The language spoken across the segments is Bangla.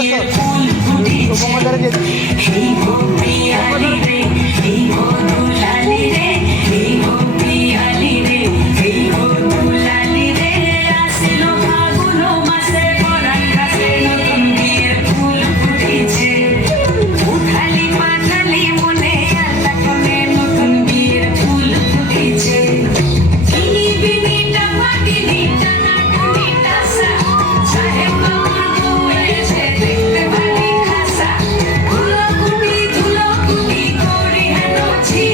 বিয়ের ফুল ফুটেছে এই গো পিয়ালি রে এই গো দুলালি রে এই গো পিয়ালি রে এই গো দুলালি রে আসিল ফাগুন মাসে পরাণ কাছে নতুন বিয়ের ফুল ফুটেছে উঠালি পাঠালি মনে আল্লাহ কোণে নতুন বিয়ের ফুল ফুটেছে বিনি বিনি টাপাটিনি টানা টুনি টাসা সাহেব বাবুর বউ এসে দেখতে ভারী খাসা ধুলো কুটি করি হেনছি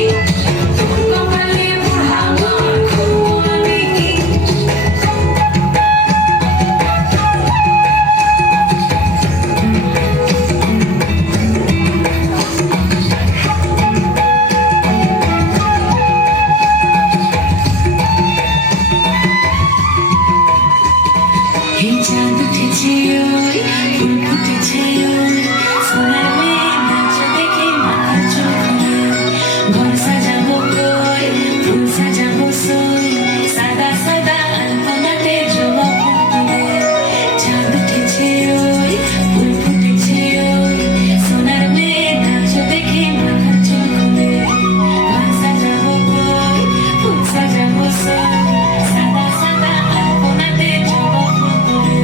তোর কপালে বুড়া মর খুব আমি কি এই চাঁদ উঠেছে ওই ফুল ফুটেছে ওই সোনার মেয়ে নাচ দেখে মাথা চোখে ঘর সাজাবো কই ফুল সাজাবো সই সাদা সাদা আলপনাতে জবা ফুটবে চাঁদ উঠেছে ওই ফুল ফুটেছে ওই সোনার মেয়ে নাচ দেখে মাথা চোখে ঘর সাজাবো কই ফুল সাজাবো সই সাদা সাদা আলপনাতে জবা ফুটবে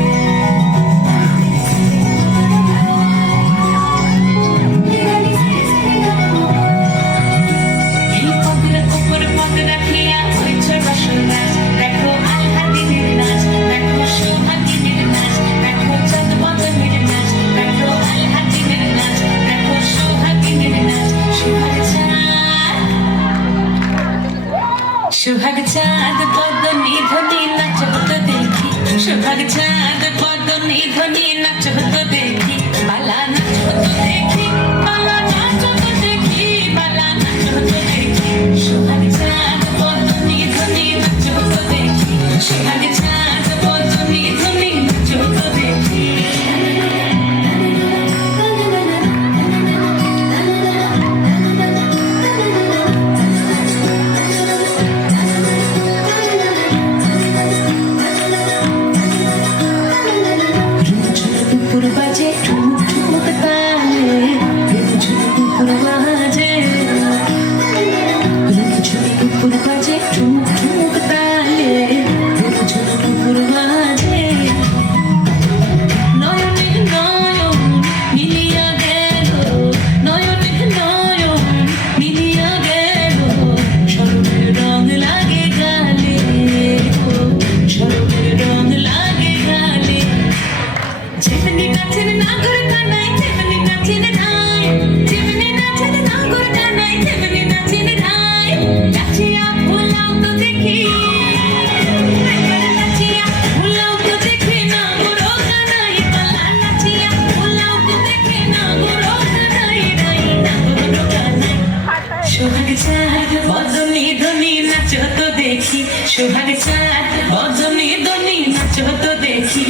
এই পগরা উপর পগ রাখিয়া হয়েছে রসল গাছ দেখো আলহাদিনের নাচ দেখো সোহাগিনের নাচ দেখো চাঁদ বদনের নাচ দেখো আলহাদিনের নাচ দেখো সোহাগিনের নাচ সোহাগ চাঁদ বদনি ধনি নাচ হতো দেখি সোহাগ চাঁদ বদনি ধনি নাচ হতো দেখি বালা নাচ হতো দেখি বালা নাচ হতো দেখি বালা নাচ হতো দেখি সোহাগ চাঁদ বদনি ধনি নাচ হতো দেখি সোহাগ চাঁদ বদনি ধনি নাচ হতো দেখি দুপুর বাজে ঠুক ঠুক তালে দুপুর বাজে দুপুর বাজে ঠুক ঠুক তালে দুপুর বাজে নয়নে নয়ন মিলিয়া গেল নয়নে নয়ন মিলিয়া গেল শরমের রং লাগে গালে শরমের রং লাগে গালে যেমনি নাচেন নাগর কানাই তেমনি নাচেন ধাই যেমনি নাচেন নাগর কানাই তেমনি নাচেন ধাই নাচিয়া ভুলাও তো দেখি নাচিয়া ভুলাও তো দেখি নাগর কানাই পালা নাচিয়া ভুলাও তো দেখি নাগর কানাই নাই নাগর কানাই সোহাগ চাঁদ বদনি ধনি নাচ হতো দেখি সোহাগ চাঁদ বদনি ধনি নাচ হতো দেখি